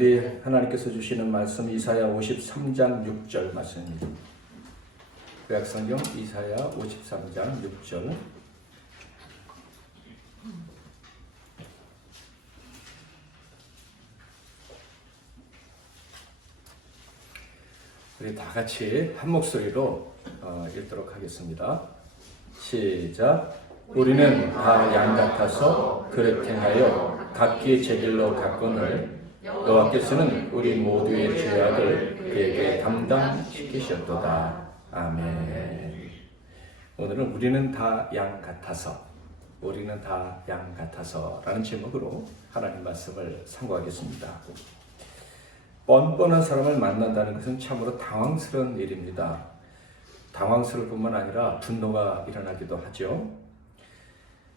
우리 하나님께서 주시는 말씀 이사야 53장 6절 말씀입니다. 구약성경 이사야 53장 6절. 우리 다 같이 한 목소리로 읽도록 하겠습니다. 시작. 우리는 다 양 같아서 그릇 행하여 각기 제 길로 갔거늘 여호와께서는 우리 모두의 죄악을 그에게 담당시키셨도다. 아멘. 오늘은 우리는 다 양 같아서, 우리는 다 양 같아서 라는 제목으로 하나님 말씀을 상고하겠습니다. 뻔뻔한 사람을 만난다는 것은 참으로 당황스러운 일입니다. 당황스러울 뿐만 아니라 분노가 일어나기도 하죠.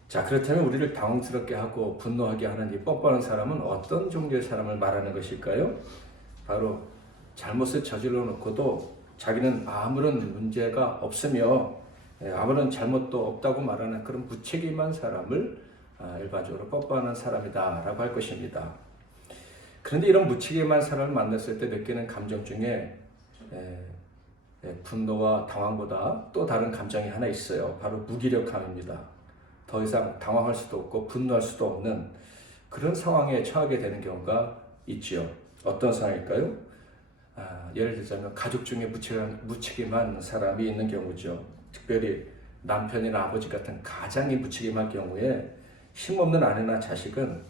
자, 그렇다면 우리를 당황스럽게 하고 분노하게 하는 이 뻔뻔한 사람은 어떤 종류의 사람을 말하는 것일까요? 바로 잘못을 저질러 놓고도 자기는 아무런 문제가 없으며 아무런 잘못도 없다고 말하는 그런 무책임한 사람을 일반적으로 뻔뻔한 사람이다 라고 할 것입니다. 그런데 이런 무책임한 사람을 만났을 때 느끼는 감정 중에 분노와 당황보다 또 다른 감정이 하나 있어요. 바로 무기력함입니다. 더 이상 당황할 수도 없고 분노할 수도 없는 그런 상황에 처하게 되는 경우가 있지요. 어떤 상황일까요? 예를 들자면 가족 중에 무책임한 사람이 있는 경우죠. 특별히 남편이나 아버지 같은 가장이 무책임할 경우에 힘없는 아내나 자식은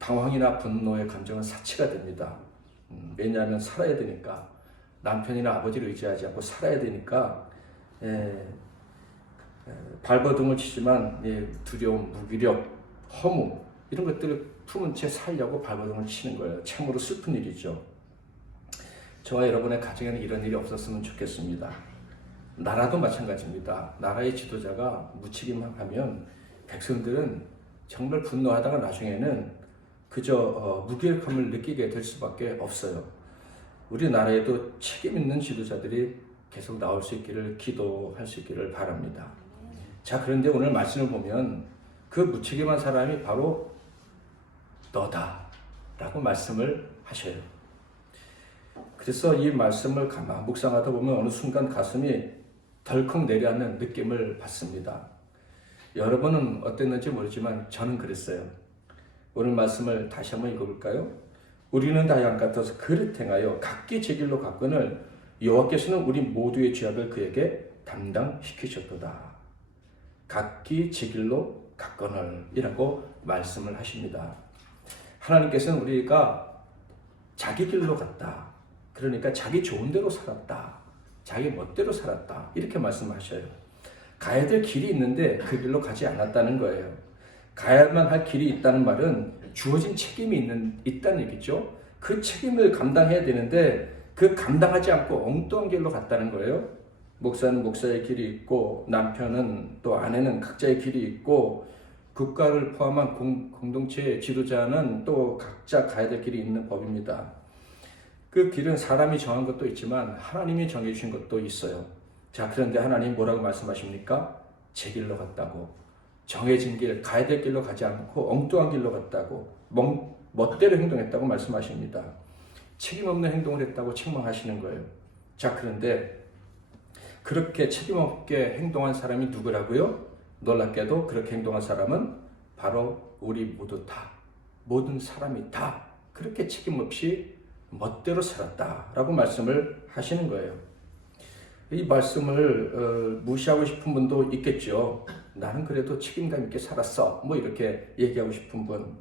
당황이나 분노의 감정은 사치가 됩니다. 왜냐하면 살아야 되니까, 남편이나 아버지를 의지하지 않고 살아야 되니까 발버둥을 치지만 두려움, 무기력, 허무 이런 것들을 품은 채 살려고 발버둥을 치는 거예요. 참으로 슬픈 일이죠. 저와 여러분의 가정에는 이런 일이 없었으면 좋겠습니다. 나라도 마찬가지입니다. 나라의 지도자가 무책임하면 백성들은 정말 분노하다가 나중에는 그저 무기력함을 느끼게 될 수밖에 없어요. 우리나라에도 책임 있는 지도자들이 계속 나올 수 있기를 기도할 수 있기를 바랍니다. 자, 그런데 오늘 말씀을 보면 그 무책임한 사람이 바로 너다 라고 말씀을 하셔요. 그래서 이 말씀을 가만 묵상하다 보면 어느 순간 가슴이 덜컥 내려앉는 느낌을 받습니다. 여러분은 어땠는지 모르지만 저는 그랬어요. 오늘 말씀을 다시 한번 읽어볼까요? 우리는 다 양 같아서 그릇 행하여 각기 제 길로 갔거늘 여호와께서는 우리 모두의 죄악을 그에게 담당시키셨도다. 각기 제 길로 갔거늘 이라고 말씀을 하십니다. 하나님께서는 우리가 자기 길로 갔다. 그러니까 자기 좋은 대로 살았다. 자기 멋대로 살았다. 이렇게 말씀하셔요. 가야 될 길이 있는데 그 길로 가지 않았다는 거예요. 가야만 할 길이 있다는 말은 주어진 책임이 있다는 얘기죠. 그 책임을 감당해야 되는데 그 감당하지 않고 엉뚱한 길로 갔다는 거예요. 목사는 목사의 길이 있고 남편은 또 아내는 각자의 길이 있고 국가를 포함한 공동체의 지도자는 또 각자 가야 될 길이 있는 법입니다. 그 길은 사람이 정한 것도 있지만 하나님이 정해주신 것도 있어요. 자, 그런데 하나님 뭐라고 말씀하십니까? 제 길로 갔다고. 정해진 길, 가야 될 길로 가지 않고 엉뚱한 길로 갔다고, 멋대로 행동했다고 말씀하십니다. 책임 없는 행동을 했다고 책망하시는 거예요. 자, 그런데 그렇게 책임 없게 행동한 사람이 누구라고요? 놀랍게도 그렇게 행동한 사람은 바로 우리 모두 다, 모든 사람이 다 그렇게 책임 없이 멋대로 살았다라고 말씀을 하시는 거예요. 이 말씀을 무시하고 싶은 분도 있겠죠. 나는 그래도 책임감 있게 살았어. 뭐 이렇게 얘기하고 싶은 분.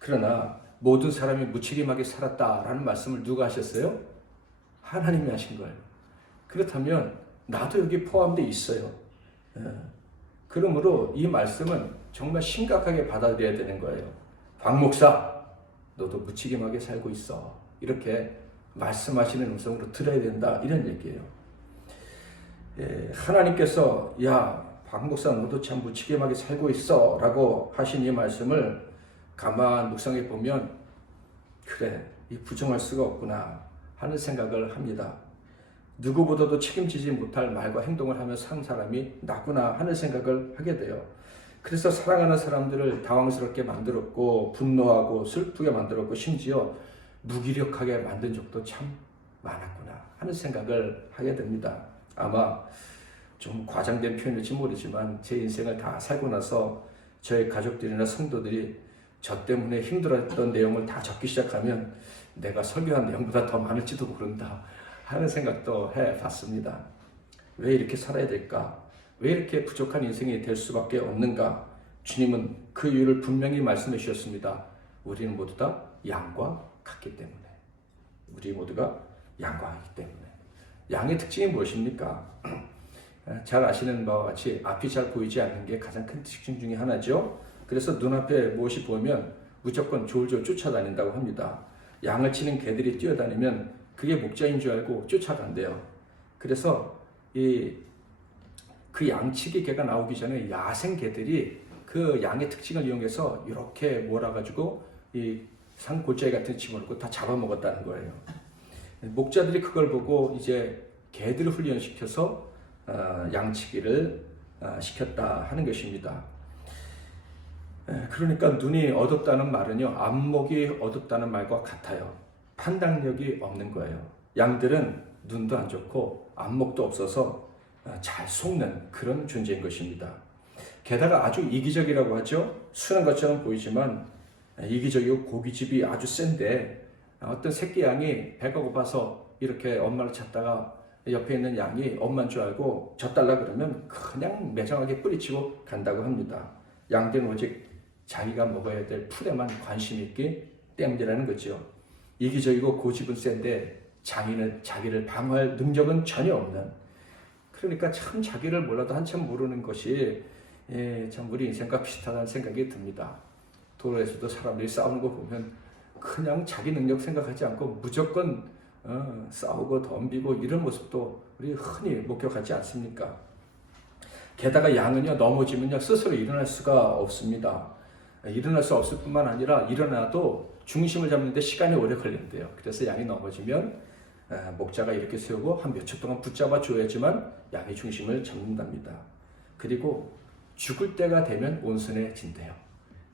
그러나 모든 사람이 무책임하게 살았다라는 말씀을 누가 하셨어요? 하나님이 하신 거예요. 그렇다면 나도 여기 포함되어 있어요. 그러므로 이 말씀은 정말 심각하게 받아들여야 되는 거예요. 박 목사, 너도 무책임하게 살고 있어. 이렇게 말씀하시는 음성으로 들어야 된다. 이런 얘기예요. 하나님께서 야, 박 목사 너도 참 무책임하게 살고 있어 라고 하신 이 말씀을 가만 묵상해 보면 그래, 이 부정할 수가 없구나 하는 생각을 합니다. 누구보다도 책임지지 못할 말과 행동을 하며 산 사람이 나구나 하는 생각을 하게 돼요. 그래서 사랑하는 사람들을 당황스럽게 만들었고 분노하고 슬프게 만들었고 심지어 무기력하게 만든 적도 참 많았구나 하는 생각을 하게 됩니다. 아마 좀 과장된 표현일지 모르지만 제 인생을 다 살고 나서 저희 가족들이나 성도들이 저 때문에 힘들었던 내용을 다 적기 시작하면 내가 설교한 내용보다 더 많을지도 모른다 하는 생각도 해봤습니다. 왜 이렇게 살아야 될까? 왜 이렇게 부족한 인생이 될 수밖에 없는가? 주님은 그 이유를 분명히 말씀해 주셨습니다. 우리는 모두 다 양과 같기 때문에. 우리 모두가 양과 같기 때문에. 양의 특징이 무엇입니까? 잘 아시는 바와 같이 앞이 잘 보이지 않는 게 가장 큰 특징 중에 하나죠. 그래서 눈앞에 무엇이 보이면 무조건 졸졸 쫓아다닌다고 합니다. 양을 치는 개들이 뛰어다니면 그게 목자인 줄 알고 쫓아간대요. 그래서 그 양치기 개가 나오기 전에 야생 개들이 그 양의 특징을 이용해서 이렇게 몰아가지고 이 산골짜기 같은 집어넣고 다 잡아먹었다는 거예요. 목자들이 그걸 보고 이제 개들을 훈련시켜서 양치기를 시켰다 하는 것입니다. 그러니까 눈이 어둡다는 말은요, 안목이 어둡다는 말과 같아요. 판단력이 없는 거예요. 양들은 눈도 안 좋고 안목도 없어서 잘 속는 그런 존재인 것입니다. 게다가 아주 이기적이라고 하죠. 순한 것처럼 보이지만 이기적이고 고깃집이 아주 센데 어떤 새끼 양이 배가 고파서 이렇게 엄마를 찾다가 옆에 있는 양이 엄마인 줄 알고 젖달라 그러면 그냥 매정하게 뿌리치고 간다고 합니다. 양들은 오직 자기가 먹어야 될 풀에만 관심 있기 때문이라는 거죠. 이기적이고 고집은 센데 자기를 방어할 능력은 전혀 없는, 그러니까 참 자기를 몰라도 한참 모르는 것이 참 우리 인생과 비슷하다는 생각이 듭니다. 도로에서도 사람들이 싸우는 거 보면 그냥 자기 능력 생각하지 않고 무조건 싸우고 덤비고 이런 모습도 우리 흔히 목격하지 않습니까? 게다가 양은요, 넘어지면요 스스로 일어날 수가 없습니다. 일어날 수 없을 뿐만 아니라 일어나도 중심을 잡는 데 시간이 오래 걸린대요. 그래서 양이 넘어지면 목자가 이렇게 세우고 한 몇 초 동안 붙잡아 줘야지만 양의 중심을 잡는답니다. 그리고 죽을 때가 되면 온순해진대요.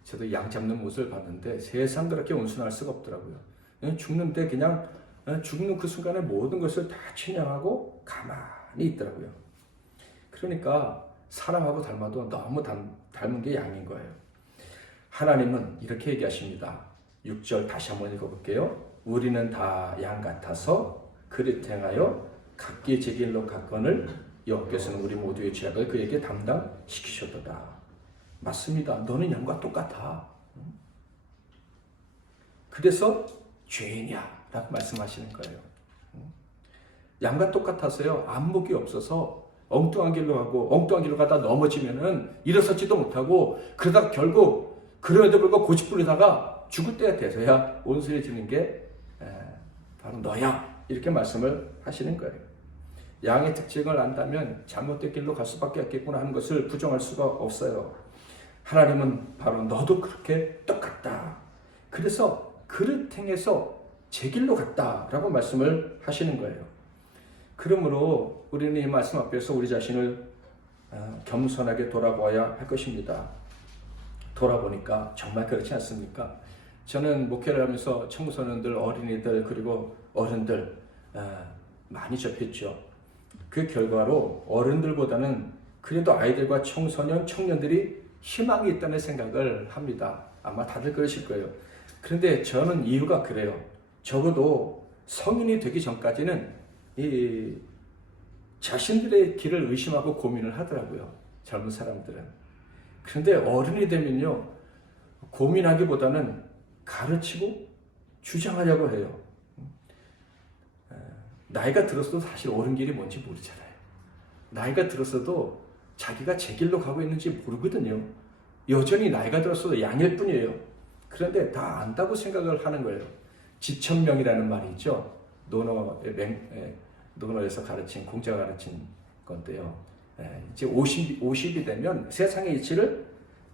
저도 양 잡는 모습을 봤는데 세상 그렇게 온순할 수가 없더라고요. 죽는데 그냥 죽는 그 순간에 모든 것을 다 취량하고 가만히 있더라고요. 그러니까 사람하고 닮아도 너무 닮은 게 양인 거예요. 하나님은 이렇게 얘기하십니다. 6절 다시 한번 읽어볼게요. 우리는 다 양 같아서 그릇 행하여 각기 제 길로 갔거늘 여호와께서는 우리 모두의 죄악을 그에게 담당시키셨도다. 맞습니다. 너는 양과 똑같아. 그래서 죄인이야 라고 말씀하시는 거예요. 양과 똑같아서요, 안목이 없어서 엉뚱한 길로 가고 엉뚱한 길로 가다 넘어지면은 일어서지도 못하고 그러다 결국 그럼에도 불구하고 고집 부리다가 죽을 때가 돼서야 온순해지는 게 바로 너야 이렇게 말씀을 하시는 거예요. 양의 특징을 안다면 잘못된 길로 갈 수밖에 없겠구나 하는 것을 부정할 수가 없어요. 하나님은 바로 너도 그렇게 똑같다. 그래서 그릇 행해서 제 길로 갔다라고 말씀을 하시는 거예요. 그러므로 우리는 이 말씀 앞에서 우리 자신을 겸손하게 돌아보아야 할 것입니다. 돌아보니까 정말 그렇지 않습니까? 저는 목회를 하면서 청소년들, 어린이들 그리고 어른들 많이 접했죠. 그 결과로 어른들보다는 그래도 아이들과 청소년, 청년들이 희망이 있다는 생각을 합니다. 아마 다들 그러실 거예요. 그런데 저는 이유가 그래요. 적어도 성인이 되기 전까지는 이 자신들의 길을 의심하고 고민을 하더라고요. 젊은 사람들은. 그런데 어른이 되면요, 고민하기보다는 가르치고 주장하려고 해요. 나이가 들었어도 사실 옳은 길이 뭔지 모르잖아요. 나이가 들었어도 자기가 제 길로 가고 있는지 모르거든요. 여전히 나이가 들었어도 양일 뿐이에요. 그런데 다 안다고 생각을 하는 거예요. 지천명이라는 말이 있죠. 논어에서 가르친, 공자가 가르친 건데요. 이제 50이 되면 세상의 이치를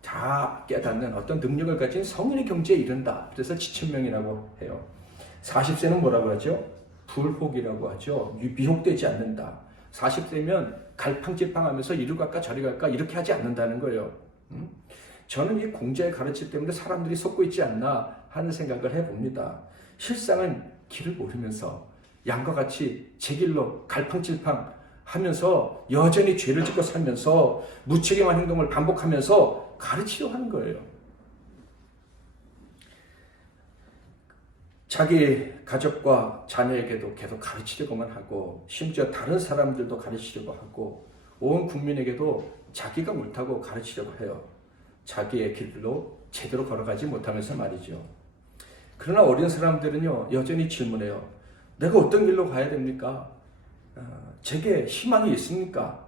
다 깨닫는 어떤 능력을 가진 성인의 경지에 이른다. 그래서 지천명이라고 해요. 40세는 뭐라고 하죠? 불혹이라고 하죠. 미혹되지 않는다. 40세면 갈팡질팡하면서 이리 갈까 저리 갈까 이렇게 하지 않는다는 거예요. 저는 이 공자의 가르침 때문에 사람들이 속고 있지 않나 하는 생각을 해봅니다. 실상은 길을 모르면서 양과 같이 제 길로 갈팡질팡 하면서 여전히 죄를 짓고 살면서 무책임한 행동을 반복하면서 가르치려고 하는 거예요. 자기 가족과 자녀에게도 계속 가르치려고만 하고 심지어 다른 사람들도 가르치려고 하고 온 국민에게도 자기가 옳다고 가르치려고 해요. 자기의 길로 제대로 걸어가지 못하면서 말이죠. 그러나 어린 사람들은요, 여전히 질문해요. 내가 어떤 길로 가야 됩니까? 제게 희망이 있습니까?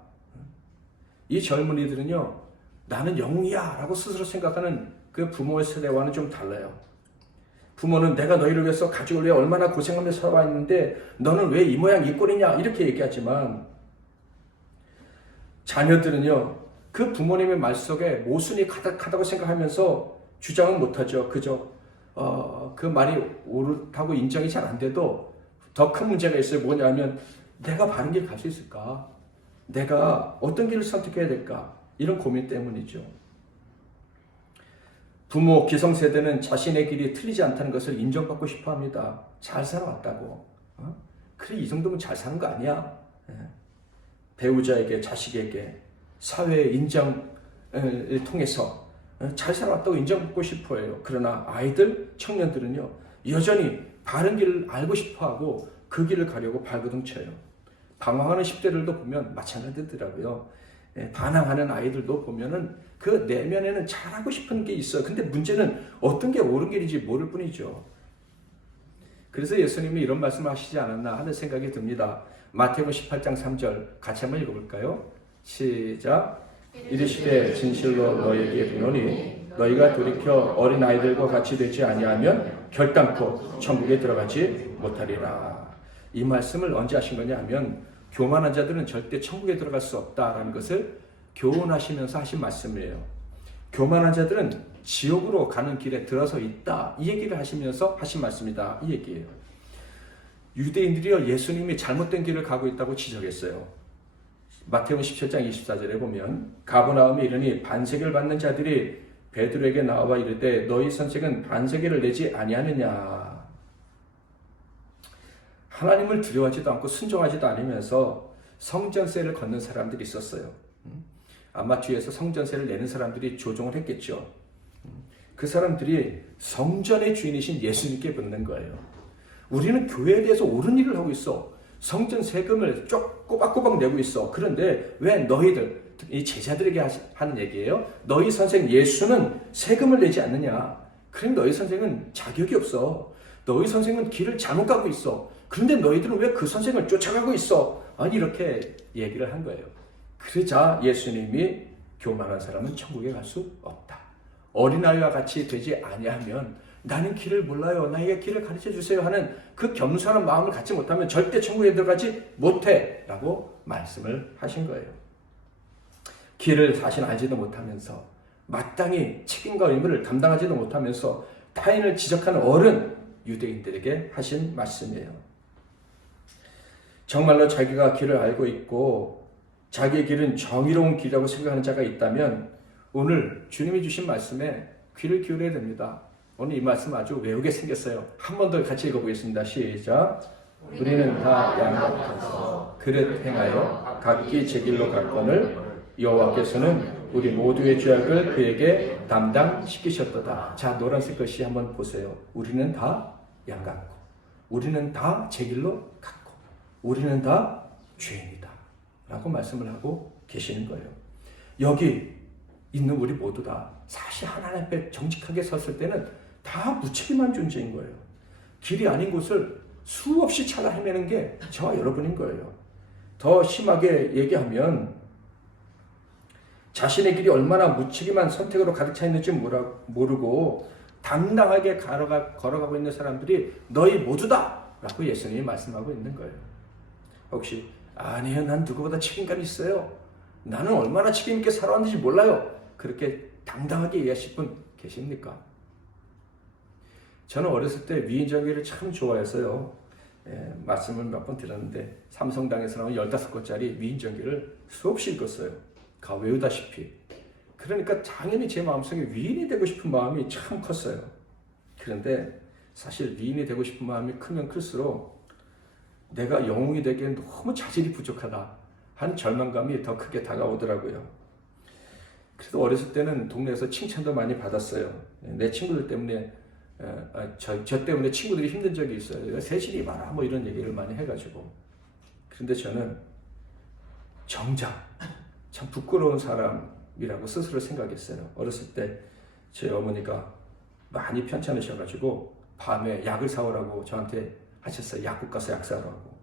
이 젊은이들은요, 나는 영웅이야 라고 스스로 생각하는 그 부모의 세대와는 좀 달라요. 부모는 내가 너희를 위해서 가족을 위해 얼마나 고생하며 살아왔는데 너는 왜 이 모양 이 꼴이냐 이렇게 얘기하지만, 자녀들은요, 그 부모님의 말 속에 모순이 가득하다고 생각하면서 주장은 못하죠. 그저 그 말이 옳다고 인정이 잘 안 돼도 더 큰 문제가 있어요. 뭐냐면 내가 바른 길 갈 수 있을까? 내가 어떤 길을 선택해야 될까? 이런 고민 때문이죠. 부모 기성세대는 자신의 길이 틀리지 않다는 것을 인정받고 싶어합니다. 잘 살아왔다고. 그래 이 정도면 잘 사는 거 아니야? 배우자에게, 자식에게, 사회의 인정을 통해서 잘 살아왔다고 인정받고 싶어해요. 그러나 아이들, 청년들은요, 여전히 바른 길을 알고 싶어하고 그 길을 가려고 발버둥 쳐요. 방황하는 10대들도 보면 마찬가지더라고요. 반항하는 아이들도 보면은 그 내면에는 잘하고 싶은 게 있어요. 근데 문제는 어떤 게 옳은 길인지 모를 뿐이죠. 그래서 예수님이 이런 말씀을 하시지 않았나 하는 생각이 듭니다. 마태복음 18장 3절 같이 한번 읽어볼까요? 시작. 이르시되 진실로 너희에게 이르노니 너희가 돌이켜 어린아이들과 같이 되지 아니하면 결단코 천국에 들어가지 못하리라. 이 말씀을 언제 하신 거냐 하면 교만한 자들은 절대 천국에 들어갈 수 없다라는 것을 교훈하시면서 하신 말씀이에요. 교만한 자들은 지옥으로 가는 길에 들어서 있다. 이 얘기를 하시면서 하신 말씀이다. 이 얘기예요. 유대인들이요, 예수님이 잘못된 길을 가고 있다고 지적했어요. 마태복음 17장 24절에 보면 가버나움에 이르니 반세계를 받는 자들이 베드로에게 나와 이르되 너희 선생은 반세계를 내지 아니하느냐. 하나님을 두려워하지도 않고 순종하지도 않으면서 성전세를 걷는 사람들이 있었어요. 아마 뒤에서 성전세를 내는 사람들이 조종을 했겠죠. 그 사람들이 성전의 주인이신 예수님께 묻는 거예요. 우리는 교회에 대해서 옳은 일을 하고 있어. 성전 세금을 쭉 꼬박꼬박 내고 있어. 그런데 왜 너희들, 이 제자들에게 하는 얘기예요. 너희 선생 예수는 세금을 내지 않느냐. 그럼 너희 선생은 자격이 없어. 너희 선생은 길을 잘못 가고 있어. 그런데 너희들은 왜 그 선생을 쫓아가고 있어? 아니 이렇게 얘기를 한 거예요. 그러자 예수님이 교만한 사람은 천국에 갈 수 없다. 어린아이와 같이 되지 아니하면 나는 길을 몰라요. 나에게 길을 가르쳐 주세요 하는 그 겸손한 마음을 갖지 못하면 절대 천국에 들어가지 못해 라고 말씀을 하신 거예요. 길을 사실 알지도 못하면서 마땅히 책임과 의무를 감당하지도 못하면서 타인을 지적하는 어른 유대인들에게 하신 말씀이에요. 정말로 자기가 길을 알고 있고 자기의 길은 정의로운 길이라고 생각하는 자가 있다면 오늘 주님이 주신 말씀에 귀를 기울여야 됩니다. 오늘 이 말씀 아주 외우게 생겼어요. 한 번 더 같이 읽어보겠습니다. 시작. 우리는 다 양 같아서 그릇 행하여 각기 제 길로 갔거늘 여호와께서는 우리 모두의 죄악을 그에게 담당시키셨도다. 자, 노란색 글씨 한번 보세요. 우리는 다 양 같고 우리는 다 제 길로 갔고 우리는 다 죄인이다 라고 말씀을 하고 계시는 거예요. 여기 있는 우리 모두 다 사실 하나님 앞에 정직하게 섰을 때는 다 무책임한 존재인 거예요. 길이 아닌 곳을 수없이 찾아 헤매는 게 저와 여러분인 거예요. 더 심하게 얘기하면 자신의 길이 얼마나 무책임한 선택으로 가득 차 있는지 모르고 당당하게 걸어가고 있는 사람들이 너희 모두다 라고 예수님이 말씀하고 있는 거예요. 혹시 아니요, 난 누구보다 책임감이 있어요. 나는 얼마나 책임 있게 살아왔는지 몰라요. 그렇게 당당하게 얘기하실 분 계십니까? 저는 어렸을 때 위인전기를 참 좋아해서요. 말씀을 몇 번 드렸는데 삼성당에서 나온 15권짜리 위인전기를 수없이 읽었어요. 가 외우다시피. 그러니까 당연히 제 마음속에 위인이 되고 싶은 마음이 참 컸어요. 그런데 사실 미인이 되고 싶은 마음이 크면 클수록 내가 영웅이 되기엔 너무 자질이 부족하다 하는 절망감이 더 크게 다가오더라고요. 그래도 어렸을 때는 동네에서 칭찬도 많이 받았어요. 내 친구들 때문에 저 때문에 친구들이 힘든 적이 있어요. 세신이 많아 뭐 이런 얘기를 많이 해가지고. 그런데 저는 정작 참 부끄러운 사람이라고 스스로 생각했어요. 어렸을 때 제 어머니가 많이 편찮으셔가지고 밤에 약을 사오라고 저한테 하셨어요. 약국 가서 약 사오라고.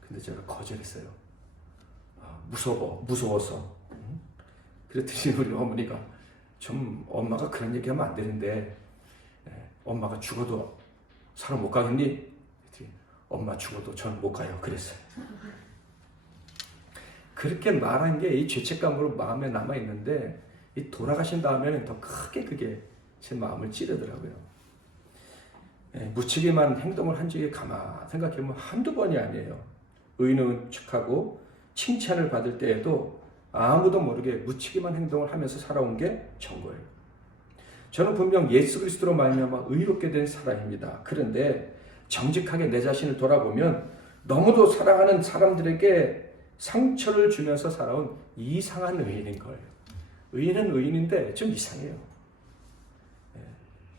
근데 제가 거절했어요. 무서워서. 그랬더니 우리 어머니가 좀 엄마가 그런 얘기하면 안 되는데 엄마가 죽어도 사러 못 가겠니? 그랬더니 엄마 죽어도 전 못 가요. 그랬어요. 그렇게 말한 게 이 죄책감으로 마음에 남아있는데 이 돌아가신 다음에는 더 크게 그게 제 마음을 찌르더라고요. 무책임한 행동을 한 적이 가만 생각해보면 한두 번이 아니에요. 의인은 척하고 칭찬을 받을 때에도 아무도 모르게 무책임한 행동을 하면서 살아온 게 전 거예요. 저는 분명 예수 그리스도로 말미암아 의롭게 된 사람입니다. 그런데 정직하게 내 자신을 돌아보면 너무도 사랑하는 사람들에게 상처를 주면서 살아온 이상한 의인인 거예요. 의인은 의인인데 좀 이상해요.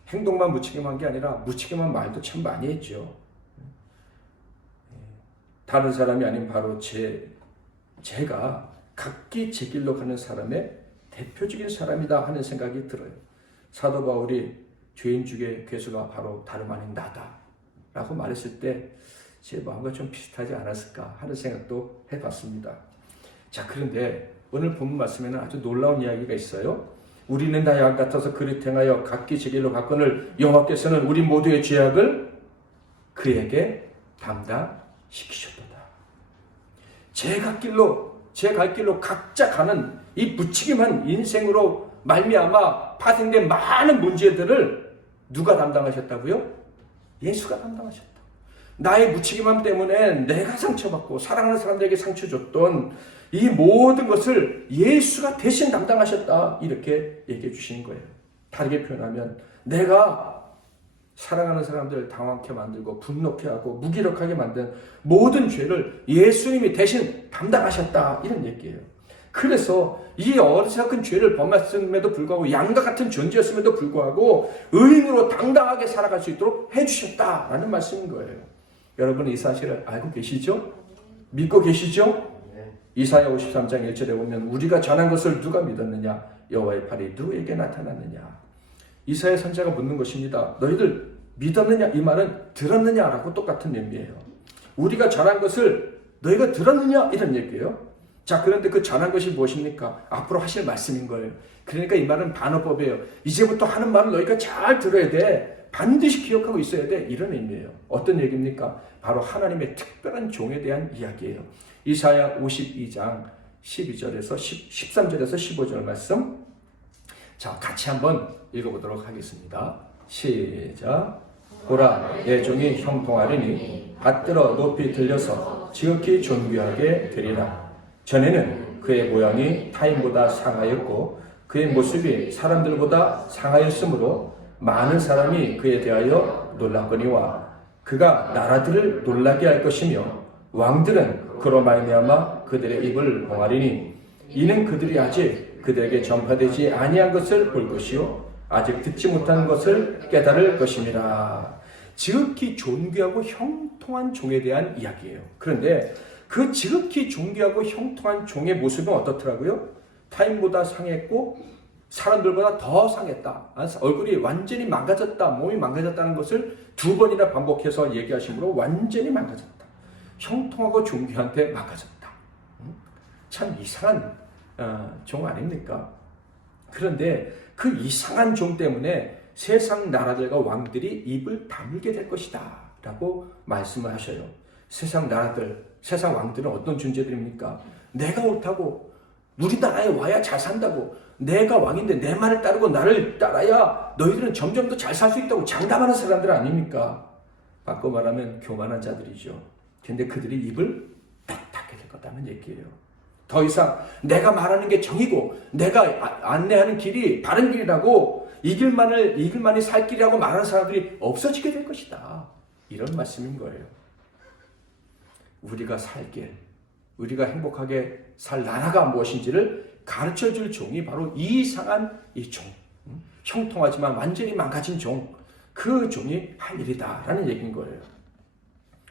행동만 무책임한 게 아니라 무책임한 말도 참 많이 했죠. 다른 사람이 아닌 바로 제가 각기 제 길로 가는 사람의 대표적인 사람이다 하는 생각이 들어요. 사도 바울이 죄인 중에 괴수가 바로 다름 아닌 나다 라고 말했을 때 제 마음과 좀 비슷하지 않았을까 하는 생각도 해봤습니다. 자, 그런데 오늘 본문 말씀에는 아주 놀라운 이야기가 있어요. 우리는 다 양 같아서 그릇 행하여 각기 제 길로 갔거늘 여호와께서는 우리 모두의 죄악을 그에게 담당시키셨도다. 제 갈 길로 각자 가는 이 무책임한 인생으로 말미암아 파생된 많은 문제들을 누가 담당하셨다고요? 예수가 담당하셨다. 나의 무책임함 때문에 내가 상처받고 사랑하는 사람들에게 상처 줬던 이 모든 것을 예수가 대신 담당하셨다. 이렇게 얘기해 주시는 거예요. 다르게 표현하면 내가 사랑하는 사람들을 당황케 만들고 분노케 하고 무기력하게 만든 모든 죄를 예수님이 대신 담당하셨다. 이런 얘기예요. 그래서 이 어리석은 죄를 범했음에도 불구하고 양과 같은 존재였음에도 불구하고 의인으로 당당하게 살아갈 수 있도록 해주셨다라는 말씀인 거예요. 여러분 이 사실을 알고 계시죠? 믿고 계시죠? 이사야 53장 1절에 보면 우리가 전한 것을 누가 믿었느냐? 여호와의 팔이 누구에게 나타났느냐? 이사야 선지자가 묻는 것입니다. 너희들 믿었느냐? 이 말은 들었느냐라고 똑같은 의미예요. 우리가 전한 것을 너희가 들었느냐? 이런 얘기예요. 자, 그런데 그 전한 것이 무엇입니까? 앞으로 하실 말씀인 거예요. 그러니까 이 말은 반어법이에요. 이제부터 하는 말을 너희가 잘 들어야 돼. 반드시 기억하고 있어야 돼. 이런 의미예요. 어떤 얘기입니까? 바로 하나님의 특별한 종에 대한 이야기예요. 이사야 52장 12절에서 13절에서 15절 말씀. 자, 같이 한번 읽어보도록 하겠습니다. 시작. 보라, 내 종이 형통하리니 받들어 높이 들려서 지극히 존귀하게 되리라. 전에는 그의 모양이 타인보다 상하였고 그의 모습이 사람들보다 상하였으므로 많은 사람이 그에 대하여 놀랐거니와 그가 나라들을 놀라게 할 것이며 왕들은 그로 말미암아 그들의 입을 봉하리니 이는 그들이 아직 그들에게 전파되지 아니한 것을 볼 것이요 아직 듣지 못한 것을 깨달을 것임이라. 지극히 존귀하고 형통한 종에 대한 이야기예요. 그런데 그 지극히 존귀하고 형통한 종의 모습은 어떻더라고요? 타인보다 상했고 사람들보다 더 상했다. 얼굴이 완전히 망가졌다. 몸이 망가졌다는 것을 두 번이나 반복해서 얘기하시므로 완전히 망가졌다. 형통하고 존귀한테 망가졌다. 참 이상한 종 아닙니까? 그런데 그 이상한 종 때문에 세상 나라들과 왕들이 입을 다물게 될 것이다 라고 말씀을 하셔요. 세상 나라들, 세상 왕들은 어떤 존재들입니까? 내가 옳다고 우리나라에 와야 잘 산다고 내가 왕인데 내 말을 따르고 나를 따라야 너희들은 점점 더 잘 살 수 있다고 장담하는 사람들 아닙니까? 바꿔 말하면 교만한 자들이죠. 근데 그들이 입을 딱 닫게 될 거다는 얘기예요. 더 이상 내가 말하는 게 정이고 내가 안내하는 길이 바른 길이라고 이 길만이 살 길이라고 말하는 사람들이 없어지게 될 것이다. 이런 말씀인 거예요. 우리가 살 길, 우리가 행복하게 살 나라가 무엇인지를 가르쳐줄 종이 바로 이상한 이 종, 형통하지만 완전히 망가진 종, 그 종이 할 일이다라는 얘기인 거예요.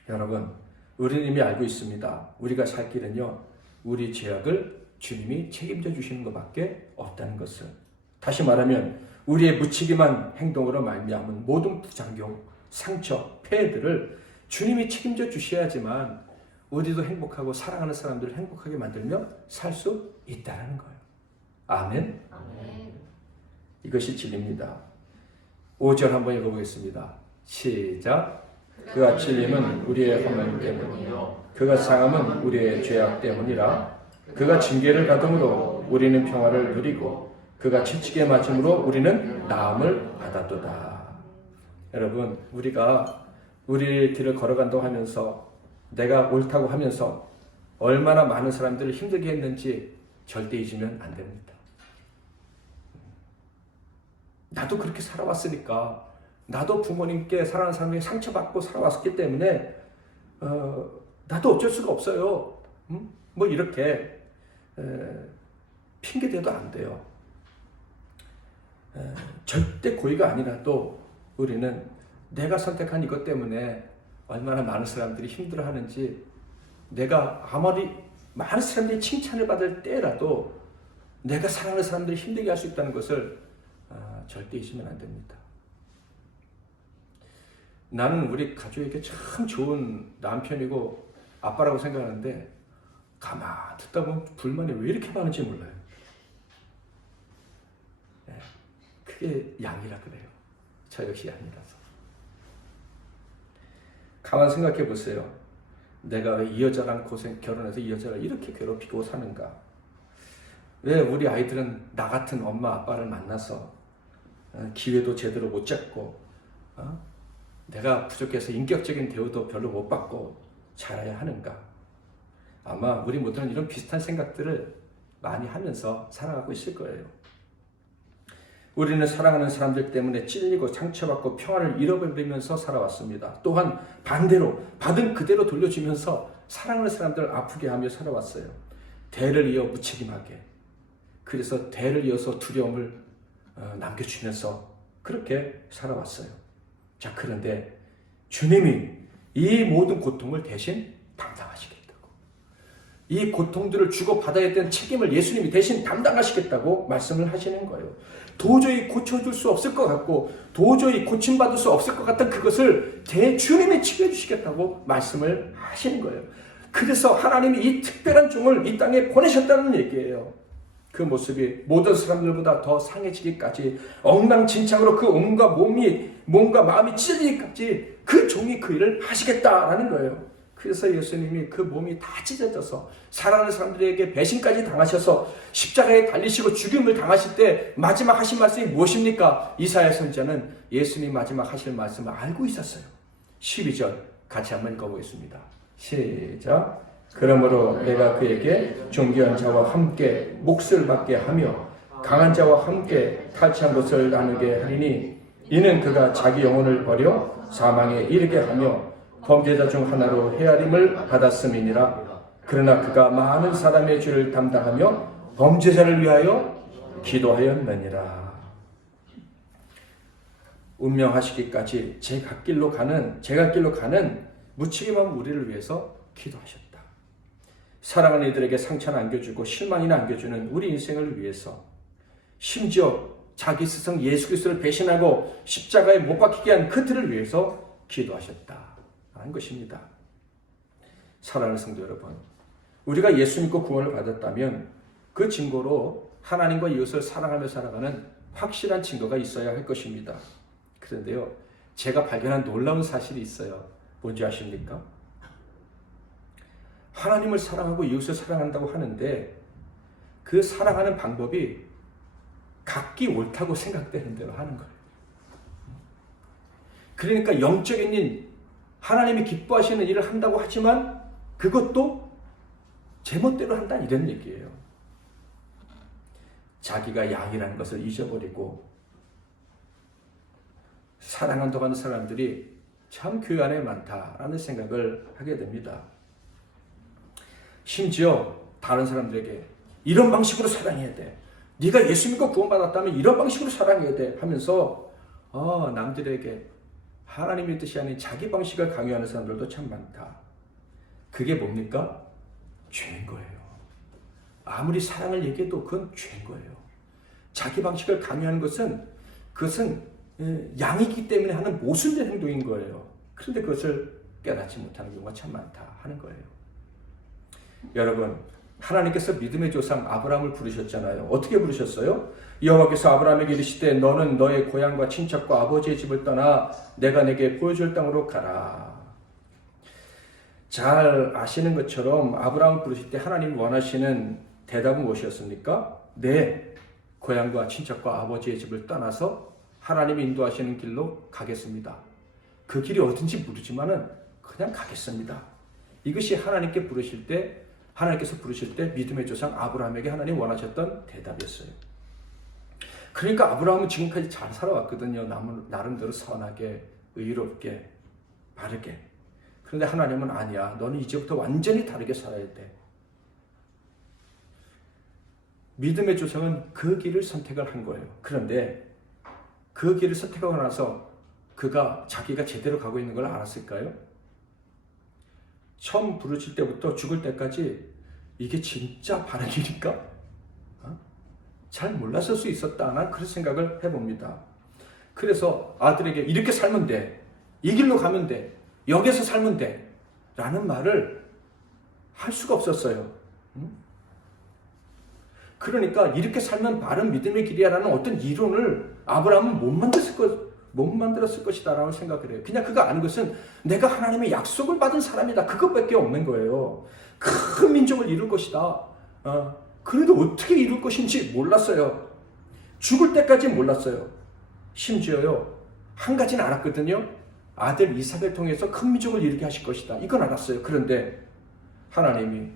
여러분, 우리는 이미 알고 있습니다. 우리가 살 길은요, 우리 죄악을 주님이 책임져 주시는 것밖에 없다는 것을. 다시 말하면 우리의 무책임한 행동으로 말미암은 모든 부작용, 상처, 폐해들을 주님이 책임져 주셔야지만 우리도 행복하고 사랑하는 사람들을 행복하게 만들며 살 수 있다는 거예요. 아멘. 아멘. 이것이 진리입니다. 5절 한번 읽어보겠습니다. 시작. 그가 찔림은 우리의 허물 때문이요 그가 상함은 우리의 죄악 때문이라. 그가 징계를 받음으로 우리는 평화를 누리고 그가 채찍에 맞음으로 우리는 나음을 받았도다. 여러분, 우리가 우리 길을 걸어간다고 하면서 내가 옳다고 하면서 얼마나 많은 사람들을 힘들게 했는지 절대 잊으면 안 됩니다. 나도 그렇게 살아왔으니까, 나도 부모님께 사랑하는 사람에게 상처받고 살아왔기 때문에 나도 어쩔 수가 없어요. 뭐 이렇게 핑계대도 안 돼요. 절대 고의가 아니라도 우리는 내가 선택한 이것 때문에 얼마나 많은 사람들이 힘들어하는지, 내가 아무리 많은 사람들이 칭찬을 받을 때라도 내가 사랑하는 사람들이 힘들게 할 수 있다는 것을 절대 잊으면 안 됩니다. 나는 우리 가족에게 참 좋은 남편이고 아빠라고 생각하는데 가만 듣다 보면 불만이 왜 이렇게 많은지 몰라요. 그게 양이라 그래요. 저 역시 양이라서. 가만 생각해 보세요. 내가 왜 이 여자랑 결혼해서 이 여자를 이렇게 괴롭히고 사는가? 왜 우리 아이들은 나 같은 엄마 아빠를 만나서 기회도 제대로 못 잡고 내가 부족해서 인격적인 대우도 별로 못 받고 자라야 하는가? 아마 우리 모두는 이런 비슷한 생각들을 많이 하면서 살아가고 있을 거예요. 우리는 사랑하는 사람들 때문에 찔리고 상처받고 평화를 잃어버리면서 살아왔습니다. 또한 반대로 받은 그대로 돌려주면서 사랑하는 사람들을 아프게 하며 살아왔어요. 대를 이어 무책임하게. 그래서 대를 이어서 두려움을 남겨주면서 그렇게 살아왔어요. 자, 그런데 주님이 이 모든 고통을 대신 담당하시겠다고, 이 고통들을 주고받아야 되는 책임을 예수님이 대신 담당하시겠다고 말씀을 하시는 거예요. 도저히 고쳐줄 수 없을 것 같고 도저히 고침받을 수 없을 것 같은 그것을 주님이 치료해주시겠다고 말씀을 하시는 거예요. 그래서 하나님이 이 특별한 종을 이 땅에 보내셨다는 얘기예요. 그 모습이 모든 사람들보다 더 상해지기까지, 엉망진창으로 그 몸과 마음이 찢어지기까지 그 종이 그 일을 하시겠다라는 거예요. 그래서 예수님이 그 몸이 다 찢어져서 사랑하는 사람들에게 배신까지 당하셔서 십자가에 달리시고 죽임을 당하실 때 마지막 하신 말씀이 무엇입니까? 이사야 선지자는 예수님 마지막 하실 말씀을 알고 있었어요. 12절 같이 한번 읽어보겠습니다. 시작. 그러므로 내가 그에게 존귀한 자와 함께 몫을 받게 하며 강한 자와 함께 탈취한 것을 나누게 하리니 이는 그가 자기 영혼을 버려 사망에 이르게 하며 범죄자 중 하나로 헤아림을 받았음이니라. 그러나 그가 많은 사람의 죄를 담당하며 범죄자를 위하여 기도하였느니라. 운명하시기까지 제 갈 길로 가는 무책임한 우리를 위해서 기도하셨다. 사랑하는 이들에게 상처는 안겨주고 실망이나 안겨주는 우리 인생을 위해서, 심지어 자기 스승 예수 그리스도를 배신하고 십자가에 못 박히게 한 그들을 위해서 기도하셨다라는 것입니다. 사랑하는 성도 여러분, 우리가 예수 믿고 구원을 받았다면 그 증거로 하나님과 이웃을 사랑하며 살아가는 확실한 증거가 있어야 할 것입니다. 그런데요, 제가 발견한 놀라운 사실이 있어요. 뭔지 아십니까? 하나님을 사랑하고 이웃을 사랑한다고 하는데 그 사랑하는 방법이 각기 옳다고 생각되는 대로 하는 거예요. 그러니까 영적인 일, 하나님이 기뻐하시는 일을 한다고 하지만 그것도 제멋대로 한다, 이런 얘기예요. 자기가 양이라는 것을 잊어버리고 사랑한다고 하는 사람들이 참 교회 안에 많다라는 생각을 하게 됩니다. 심지어 다른 사람들에게 이런 방식으로 사랑해야 돼. 네가 예수 믿고 구원받았다면 이런 방식으로 사랑해야 돼 하면서 남들에게 하나님의 뜻이 아닌 자기 방식을 강요하는 사람들도 참 많다. 그게 뭡니까? 죄인 거예요. 아무리 사랑을 얘기해도 그건 죄인 거예요. 자기 방식을 강요하는 그것은 양이기 때문에 하는 모순된 행동인 거예요. 그런데 그것을 깨닫지 못하는 경우가 참 많다 하는 거예요. 여러분, 하나님께서 믿음의 조상 아브라함을 부르셨잖아요. 어떻게 부르셨어요? 여호와께서 아브라함에게 이르시되 너는 너의 고향과 친척과 아버지의 집을 떠나 내가 내게 보여줄 땅으로 가라. 잘 아시는 것처럼 아브라함을 부르실 때 하나님이 원하시는 대답은 무엇이었습니까? 내 고향과 친척과 아버지의 집을 떠나서 하나님이 인도하시는 길로 가겠습니다. 그 길이 어딘지 모르지만은 그냥 가겠습니다. 이것이 하나님께서 부르실 때 믿음의 조상 아브라함에게 하나님 원하셨던 대답이었어요. 그러니까 아브라함은 지금까지 잘 살아왔거든요. 나름대로 선하게, 의롭게, 바르게. 그런데 하나님은 아니야. 너는 이제부터 완전히 다르게 살아야 돼. 믿음의 조상은 그 길을 선택을 한 거예요. 그런데 그 길을 선택하고 나서 자기가 제대로 가고 있는 걸 알았을까요? 처음 부르실 때부터 죽을 때까지 이게 진짜 바른 길일까? 잘 몰랐을 수 있었다. 난 그런 생각을 해봅니다. 그래서 아들에게 이렇게 살면 돼. 이 길로 가면 돼. 여기서 살면 돼. 라는 말을 할 수가 없었어요. 그러니까 이렇게 살면 바른 믿음의 길이야라는 어떤 이론을 아브라함은 못 만들었을 것이다 라고 생각을 해요. 그냥 그가 아는 것은 내가 하나님의 약속을 받은 사람이다. 그것밖에 없는 거예요. 큰 민족을 이룰 것이다. 그래도 어떻게 이룰 것인지 몰랐어요. 죽을 때까지 몰랐어요. 심지어요, 한 가지는 알았거든요. 아들 이삭을 통해서 큰 민족을 이루게 하실 것이다. 이건 알았어요. 그런데 하나님이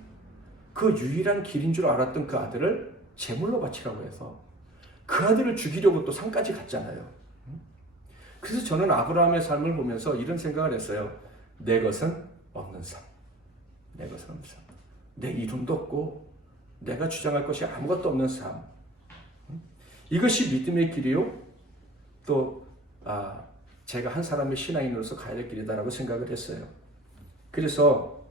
그 유일한 길인 줄 알았던 그 아들을 제물로 바치라고 해서 그 아들을 죽이려고 또 산까지 갔잖아요. 그래서 저는 아브라함의 삶을 보면서 이런 생각을 했어요. 내 것은 없는 삶. 내 것은 없는 삶. 내 이름도 없고 내가 주장할 것이 아무것도 없는 삶. 이것이 믿음의 길이요. 또 제가 한 사람의 신앙인으로서 가야 될 길이다라고 생각을 했어요. 그래서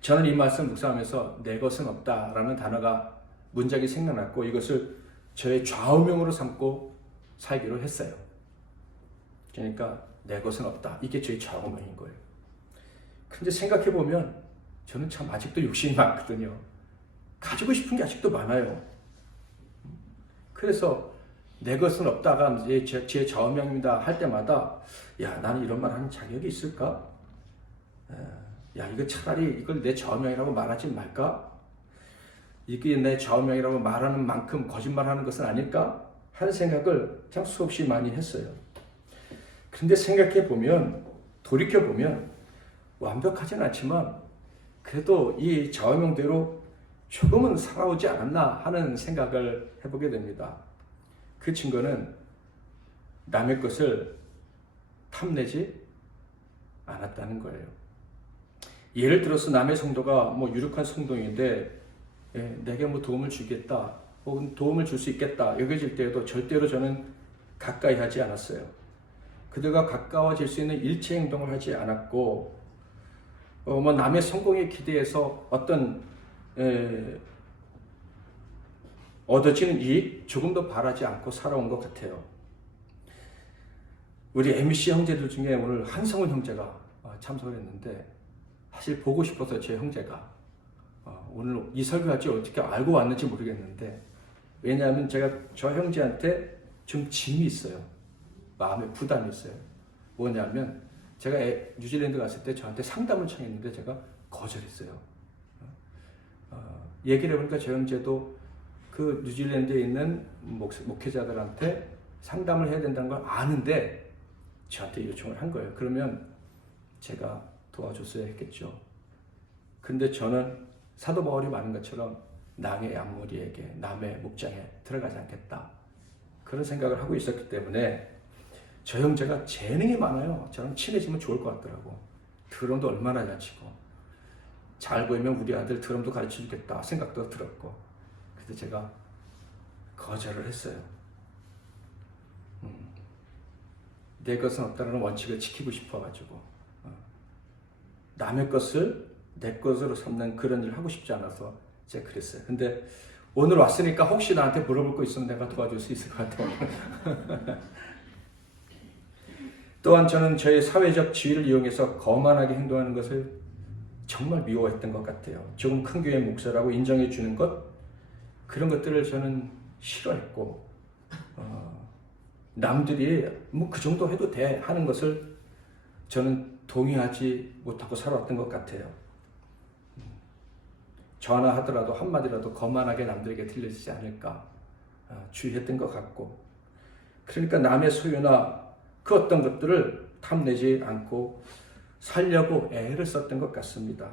저는 이 말씀 묵상하면서 내 것은 없다라는 단어가 문장이 생각났고 이것을 저의 좌우명으로 삼고 살기로 했어요. 그러니까 내 것은 없다. 이게 저의 좌우명인 거예요. 그런데 생각해보면 저는 참 아직도 욕심이 많거든요. 가지고 싶은 게 아직도 많아요. 그래서 내 것은 없다가 이제 제 좌우명입니다 할 때마다 야, 나는 이런 말 하는 자격이 있을까? 야, 이거 차라리 이걸 내 좌우명이라고 말하지 말까? 이게 내 좌우명이라고 말하는 만큼 거짓말하는 것은 아닐까? 하는 생각을 그냥 수없이 많이 했어요. 그런데 생각해보면, 돌이켜보면 완벽하진 않지만 그래도 이 좌우명대로 조금은 살아오지 않았나 하는 생각을 해보게 됩니다. 그 증거는 남의 것을 탐내지 않았다는 거예요. 예를 들어서 남의 성도가 유력한 성도인데 내게 도움을 주겠다 혹은 도움을 줄 수 있겠다 여겨질 때에도 절대로 저는 가까이 하지 않았어요. 그들과 가까워질 수 있는 일체 행동을 하지 않았고 남의 성공에 기대해서 어떤 얻어지는 이익 조금도 바라지 않고 살아온 것 같아요. 우리 MBC 형제들 중에 오늘 한성훈 형제가 참석을 했는데 사실 보고 싶어서 제 형제가 오늘 이 설교할지 어떻게 알고 왔는지 모르겠는데 왜냐하면 제가 저 형제한테 좀 짐이 있어요. 마음에 부담이 있어요. 뭐냐면 제가 뉴질랜드 갔을 때 저한테 상담을 청했는데 제가 거절했어요. 얘기를 해보니까 저 형제도 그 뉴질랜드에 있는 목회자들한테 상담을 해야 된다는 걸 아는데 저한테 요청을 한 거예요. 그러면 제가 도와줬어야 했겠죠. 근데 저는 사도 바울이 말한 것처럼 남의 양무리에게 남의 목장에 들어가지 않겠다. 그런 생각을 하고 있었기 때문에 저 형제가 재능이 많아요. 저랑 친해지면 좋을 것 같더라고. 드럼도 얼마나 잘 치고. 잘 보이면 우리 아들 드럼도 가르쳐 주겠다 생각도 들었고. 그래서 제가 거절을 했어요. 내 것은 없다는 원칙을 지키고 싶어가지고 남의 것을 내 것으로 삼는 그런 일을 하고 싶지 않아서 제가 그랬어요. 근데 오늘 왔으니까 혹시 나한테 물어볼 거 있으면 내가 도와줄 수 있을 것 같아요. 또한 저는 저의 사회적 지위를 이용해서 거만하게 행동하는 것을 정말 미워했던 것 같아요. 조금 큰 교회 목사라고 인정해 주는 것, 그런 것들을 저는 싫어했고 남들이 뭐 그 정도 해도 돼 하는 것을 저는 동의하지 못하고 살아왔던 것 같아요. 전화 하더라도 한마디라도 거만하게 남들에게 들려지지 않을까 주의했던 것 같고, 그러니까 남의 소유나 그 어떤 것들을 탐내지 않고 살려고 애를 썼던 것 같습니다.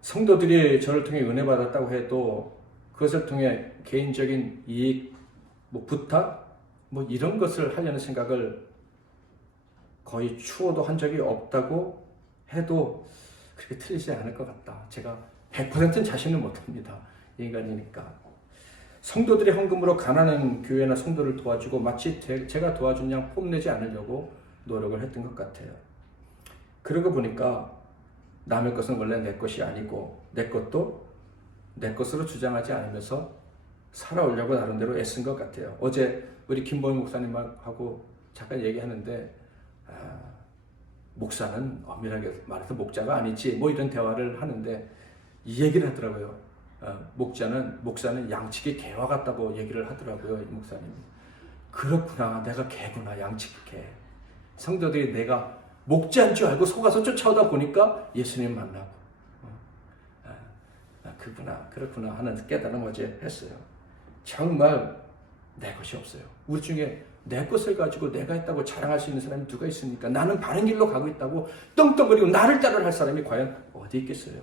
성도들이 저를 통해 은혜 받았다고 해도 그것을 통해 개인적인 이익, 부탁, 이런 것을 하려는 생각을 거의 추호도 한 적이 없다고 해도 그렇게 틀리지 않을 것 같다. 제가 100%는 자신을 못합니다. 인간이니까. 성도들의 헌금으로 가난한 교회나 성도를 도와주고 마치 제가 도와준 양 뽐내지 않으려고 노력을 했던 것 같아요. 그러고 보니까 남의 것은 원래 내 것이 아니고 내 것도 내 것으로 주장하지 않으면서 살아오려고 나름대로 애쓴 것 같아요. 어제 우리 김보희 목사님하고 잠깐 얘기하는데 목사는 엄밀하게 말해서 목자가 아니지 이런 대화를 하는데 이 얘기를 하더라고요. 목사는 양치기 개와 같다고 얘기를 하더라고요. 이 목사님이. 그렇구나, 내가 개구나, 양치기 개. 성도들이 내가 목자인 줄 알고 속아서 쫓아오다 보니까 예수님 만나고 그렇구나 하는 깨달음을 어제 했어요. 정말 내 것이 없어요. 우리 중에 내 것을 가지고 내가 했다고 자랑할 수 있는 사람이 누가 있습니까? 나는 바른 길로 가고 있다고 떵떵거리고 나를 따르라 할 사람이 과연 어디 있겠어요?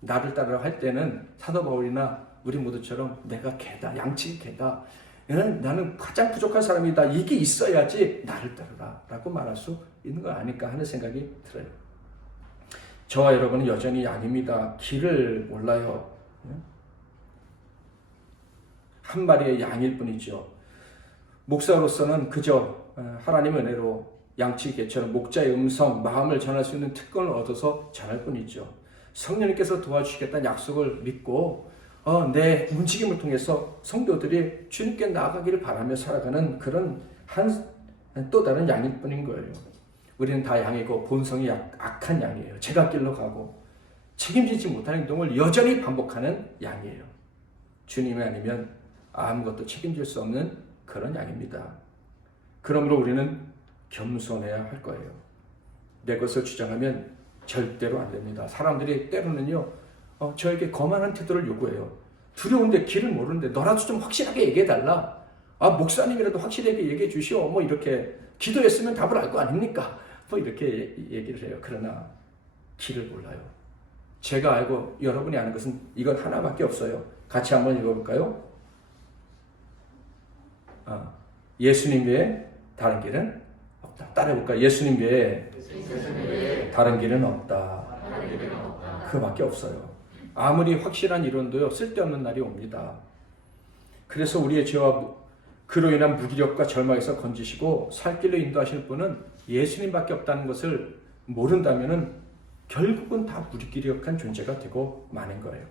나를 따르라 할 때는 사도 바울이나 우리 모두처럼 내가 개다, 양치기 개다, 나는 가장 부족한 사람이다, 이게 있어야지 나를 따르라 라고 말할 수 있는 거 아닐까 하는 생각이 들어요. 저와 여러분은 여전히 양입니다. 길을 몰라요. 한 마리의 양일 뿐이죠. 목사로서는 그저 하나님의 은혜로 양치기 개처럼 목자의 음성, 마음을 전할 수 있는 특권을 얻어서 전할 뿐이죠. 성령님께서 도와주시겠다는 약속을 믿고 내 움직임을 통해서 성도들이 주님께 나아가기를 바라며 살아가는 그런 또 다른 양일 뿐인 거예요. 우리는 다 양이고 본성이 악한 양이에요. 제각길로 가고 책임지지 못하는 행동을 여전히 반복하는 양이에요. 주님이 아니면 아무것도 책임질 수 없는 그런 양입니다. 그러므로 우리는 겸손해야 할 거예요. 내 것을 주장하면 절대로 안 됩니다. 사람들이 때로는요, 저에게 거만한 태도를 요구해요. 두려운데 길을 모르는데 너라도 좀 확실하게 얘기해달라. 목사님이라도 확실하게 얘기해 주시오. 이렇게 기도했으면 답을 알 거 아닙니까? 이렇게 얘기를 해요. 그러나 길을 몰라요. 제가 알고 여러분이 아는 것은 이건 하나밖에 없어요. 같이 한번 읽어볼까요? 예수님 외에 다른 길은 없다. 따라해볼까요? 예수님 외에 다른 길은 없다. 그밖에 없어요. 아무리 확실한 이론도요, 쓸데없는 날이 옵니다. 그래서 우리의 죄와 그로 인한 무기력과 절망에서 건지시고 살 길로 인도하실 분은 예수님밖에 없다는 것을 모른다면은 결국은 다 무기력한 존재가 되고 마는 거예요.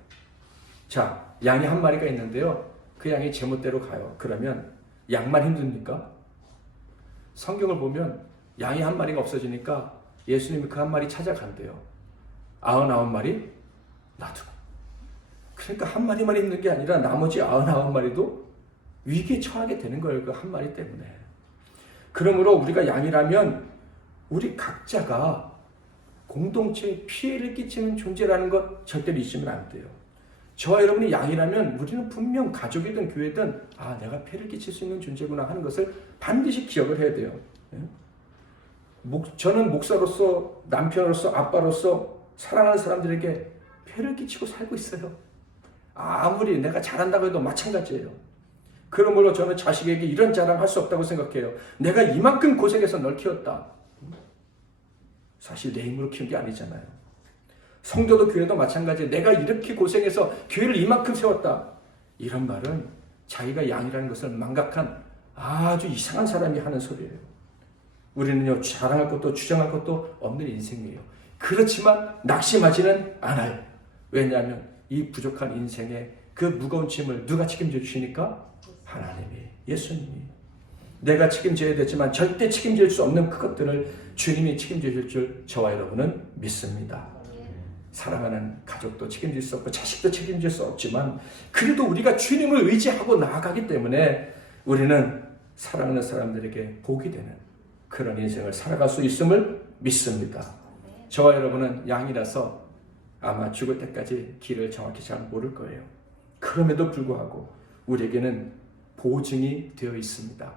자, 양이 한 마리가 있는데요, 그 양이 제멋대로 가요. 그러면 양만 힘듭니까? 성경을 보면 양이 한 마리가 없어지니까 예수님이 그 한 마리 찾아간대요. 99마리 놔두고. 그러니까 한 마리만 있는 게 아니라 나머지 99마리도 위기에 처하게 되는 거예요. 그 한 마리 때문에. 그러므로 우리가 양이라면 우리 각자가 공동체에 피해를 끼치는 존재라는 것 절대로 잊으면 안 돼요. 저와 여러분이 양이라면 우리는 분명 가족이든 교회든 내가 피해를 끼칠 수 있는 존재구나 하는 것을 반드시 기억을 해야 돼요. 저는 목사로서, 남편으로서, 아빠로서 사랑하는 사람들에게 피해를 끼치고 살고 있어요. 아무리 내가 잘한다고 해도 마찬가지예요. 그러므로 저는 자식에게 이런 자랑할 수 없다고 생각해요. 내가 이만큼 고생해서 널 키웠다. 사실 내 힘으로 키운 게 아니잖아요. 성도도 교회도 마찬가지예요. 내가 이렇게 고생해서 교회를 이만큼 세웠다. 이런 말은 자기가 양이라는 것을 망각한 아주 이상한 사람이 하는 소리예요. 우리는요, 자랑할 것도 주장할 것도 없는 인생이에요. 그렇지만 낙심하지는 않아요. 왜냐하면 이 부족한 인생에 그 무거운 짐을 누가 책임져 주시니까? 하나님이, 예수님이. 내가 책임져야 되지만 절대 책임질 수 없는 그것들을 주님이 책임져 줄 줄 저와 여러분은 믿습니다. 사랑하는 가족도 책임질 수 없고 자식도 책임질 수 없지만 그래도 우리가 주님을 의지하고 나아가기 때문에 우리는 사랑하는 사람들에게 복이 되는 그런 인생을 살아갈 수 있음을 믿습니다. 저와 여러분은 양이라서 아마 죽을 때까지 길을 정확히 잘 모를 거예요. 그럼에도 불구하고 우리에게는 보증이 되어 있습니다.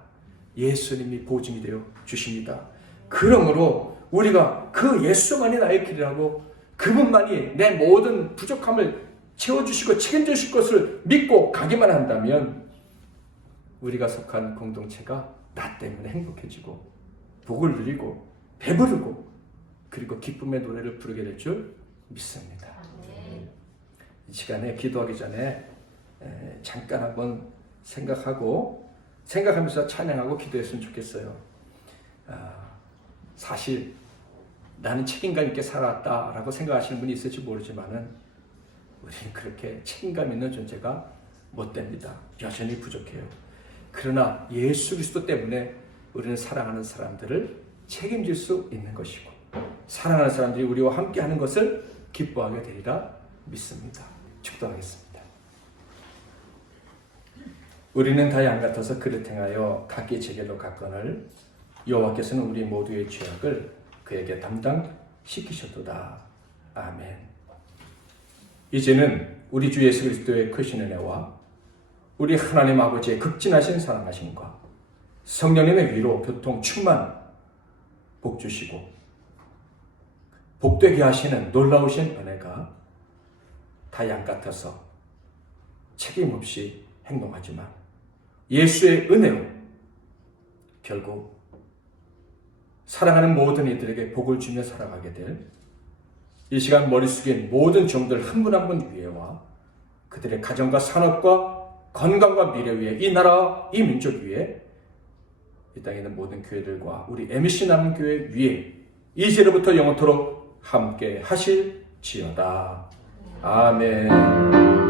예수님이 보증이 되어 주십니다. 그러므로 우리가 그 예수만이 나의 길이라고 그분만이 내 모든 부족함을 채워주시고 책임져 주실 것을 믿고 가기만 한다면 우리가 속한 공동체가 나 때문에 행복해지고 복을 누리고 배부르고 그리고 기쁨의 노래를 부르게 될 줄 믿습니다. 이 시간에 기도하기 전에 잠깐 한번 생각하면서 찬양하고 기도했으면 좋겠어요. 사실 나는 책임감 있게 살아왔다라고 생각하시는 분이 있을지 모르지만은 우리는 그렇게 책임감 있는 존재가 못 됩니다. 여전히 부족해요. 그러나 예수 그리스도 때문에 우리는 사랑하는 사람들을 책임질 수 있는 것이고 사랑하는 사람들이 우리와 함께하는 것을 기뻐하게 되리라 믿습니다. 축도하겠습니다. 우리는 다 양 같아서 그릇 행하여 각기 제게로 갔거늘 여호와께서는 우리 모두의 죄악을 그에게 담당시키셨도다. 아멘. 이제는 우리 주 예수 그리스도의 크신 은혜와 우리 하나님 아버지의 극진하신 사랑하심과 성령님의 위로 교통 충만 복 주시고 복되게 하시는 놀라우신 은혜가 다 양 같아서 책임없이 행동하지만 예수의 은혜로 결국 사랑하는 모든 이들에게 복을 주며 살아가게 될 이 시간 머리 숙인 모든 종들 한 분 한 분 위에와 그들의 가정과 산업과 건강과 미래 위에 이 나라 이 민족 위에 이 땅에 있는 모든 교회들과 우리 MBC 남교회 위에 이제로부터 영원토록 함께 하실지어다. 아멘.